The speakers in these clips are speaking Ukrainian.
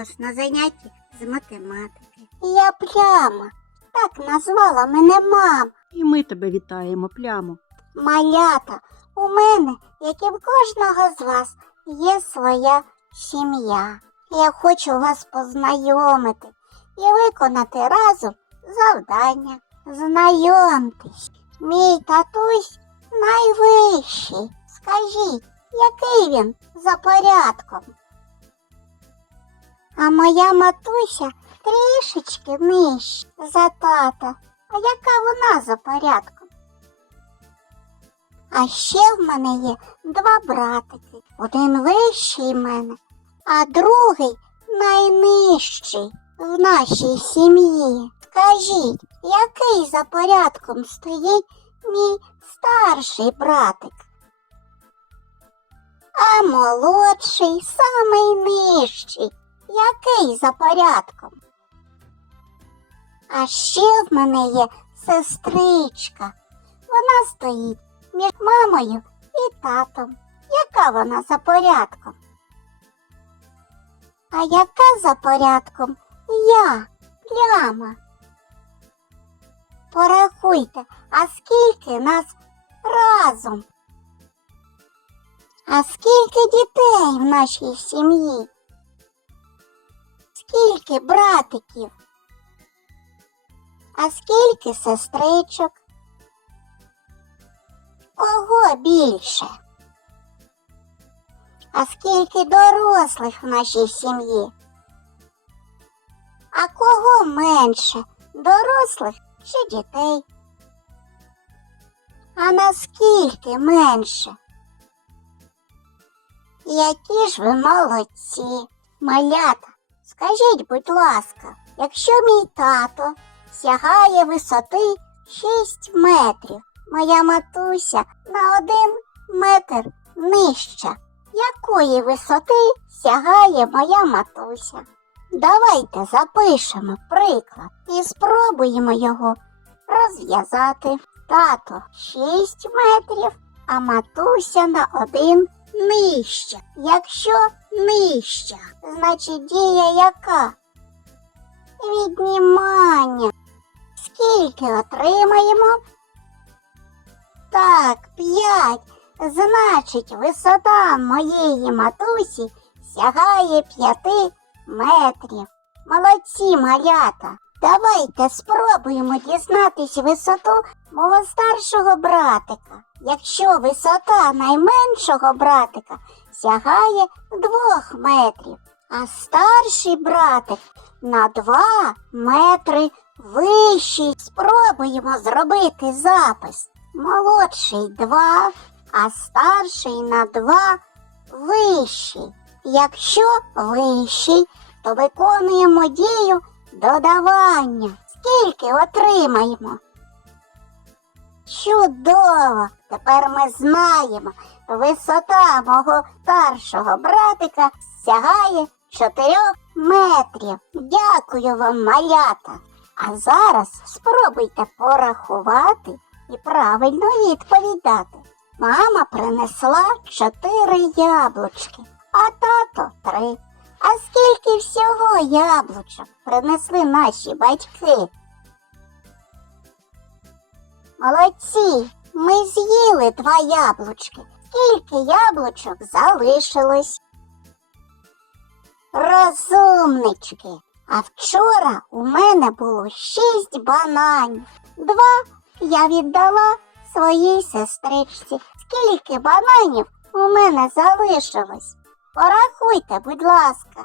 вас на занятті з математики. Я пляма. Так назвала мене мама. І ми тебе вітаємо, плямо. Малята, у мене, як і в кожного з вас, є своя сім'я. Я хочу вас познайомити і виконати разом завдання. Знайомтесь, мій татусь найвищий. Скажіть, який він за порядком? А моя матуся трішечки нижче за тата. А яка вона за порядком? А ще в мене є два братики. Один вищий мене, а другий найнижчий в нашій сім'ї. Скажіть, який за порядком стоїть мій старший братик? А молодший, самий нижчий, який за порядком? А ще в мене є сестричка. Вона стоїть між мамою і татом. Яка вона за порядком? А яка за порядком я, пляма? Порахуйте, а скільки нас разом? А скільки дітей в нашій сім'ї? Скільки братиків? А скільки сестричок? Кого більше? А скільки дорослих в нашій сім'ї? А кого менше? Дорослих чи дітей? А наскільки менше? Які ж ви молодці, малята, скажіть, будь ласка, якщо мій тато сягає висоти 6 метрів, моя матуся на один метр нижча. Якої висоти сягає моя матуся? Давайте запишемо приклад і спробуємо його розв'язати. Тато 6 метрів, а матуся на один нижча. Якщо нижча, значить дія яка? Віднімання. Скільки отримаємо? Так, п'ять. Значить, висота моєї матусі сягає п'яти метрів. Молодці, малята. Давайте спробуємо дізнатись висоту мого старшого братика. Якщо висота найменшого братика сягає двох метрів, а старший братик на два метри вищий. Спробуємо зробити запис. Молодший два, а старший на два вищий. Якщо вищий, то виконуємо дію додавання. Скільки отримаємо? Чудово! Тепер ми знаємо, висота мого старшого братика сягає 4 метрів. Дякую вам, малята. А зараз спробуйте порахувати і правильно відповідати. Мама принесла чотири яблучки, а тато три. А скільки всього яблучок принесли наші батьки? Молодці, ми з'їли два яблучки. Скільки яблучок залишилось? Розумнички. А вчора у мене було шість бананів. Два я віддала своїй сестричці. Скільки бананів у мене залишилось? Порахуйте, будь ласка.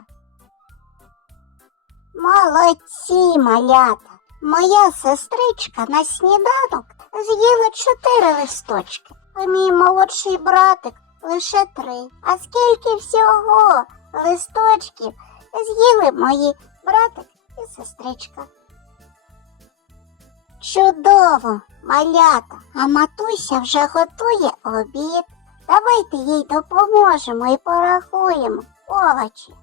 Молодці, малята. Моя сестричка на сніданок з'їла чотири листочки, а мій молодший братик лише три. А скільки всього листочків з'їли мої братик і сестричка? Чудово, малята, а матуся вже готує обід. Давайте їй допоможемо і порахуємо овочі.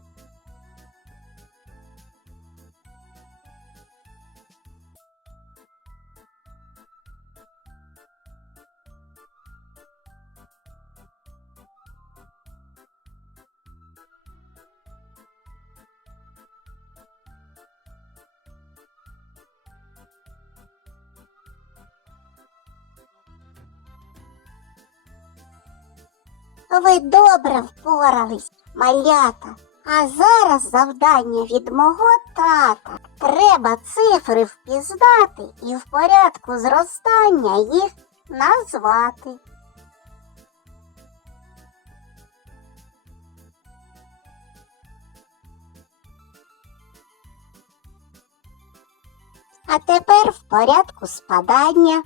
Ви добре впорались, малята. А зараз завдання від мого тата. Треба цифри впізнати і в порядку зростання їх назвати. А тепер в порядку спадання.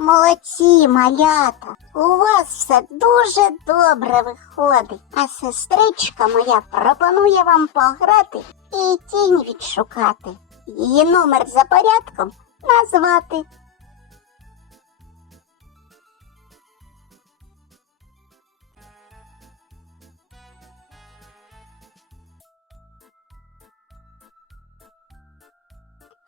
Молодці, малята! У вас все дуже добре виходить. А сестричка моя пропонує вам пограти і тінь відшукати. Її номер за порядком назвати.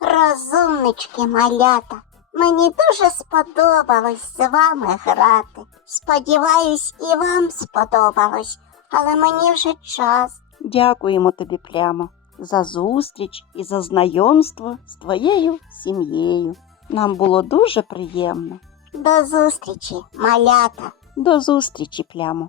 Розумнички, малята. Мені дуже сподобалось з вами грати. Сподіваюсь, і вам сподобалось, але мені вже час. Дякуємо тобі, плямо, за зустріч і за знайомство з твоєю сім'єю. Нам було дуже приємно. До зустрічі, малята. До зустрічі, плямо.